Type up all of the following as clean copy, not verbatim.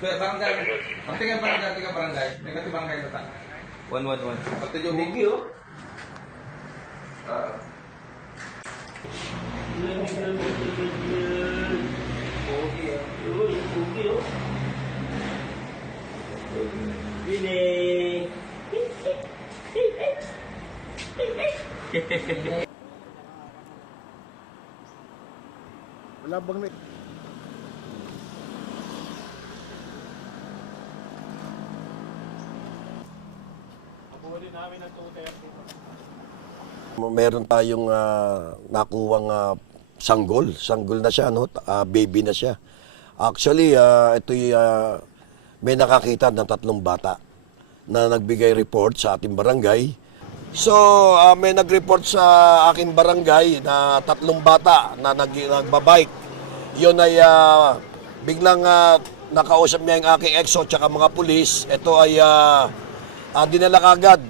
barangay. Tingnan barangay, tingnan barangay. Negative barangay na ta. 111. Pati yung higi, oh. Wala bang Meron tayong nakuwang sanggol. Sanggol na siya, no? Baby na siya. Actually, ito'y may nakakita ng 3 bata na nagbigay report sa ating barangay. So, may nag-report sa aking barangay na 3 bata na nagbabike. Yun ay biglang nakausap niya yung aking exo at mga pulis. Ito ay dinala kagad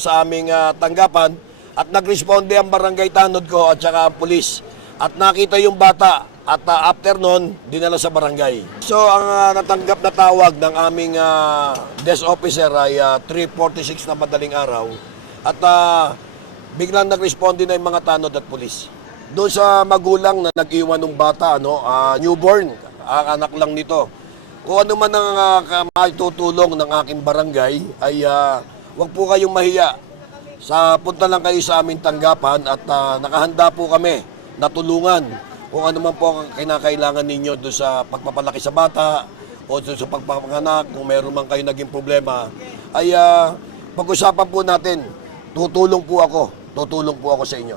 sa aming tanggapan. At nag-responde ang barangay tanod ko at saka ang pulis. At nakita yung bata at after nun, dinala sa barangay. So ang natanggap na tawag ng aming desk officer ay 3:46 na madaling araw. At biglang nag-responde na yung mga tanod at pulis. Doon sa magulang na nag-iwan ng bata, newborn, ang anak lang nito. Kung ano man ang maitutulong ng aking barangay, ay huwag po kayong mahiya. Punta lang kayo sa aming tanggapan at nakahanda po kami na tulungan kung ano man po ang kinakailangan ninyo doon sa pagpapalaki sa bata o doon sa pagpapanganak. Kung meron man kayo naging problema, ay pag-usapan po natin. Tutulong po ako sa inyo.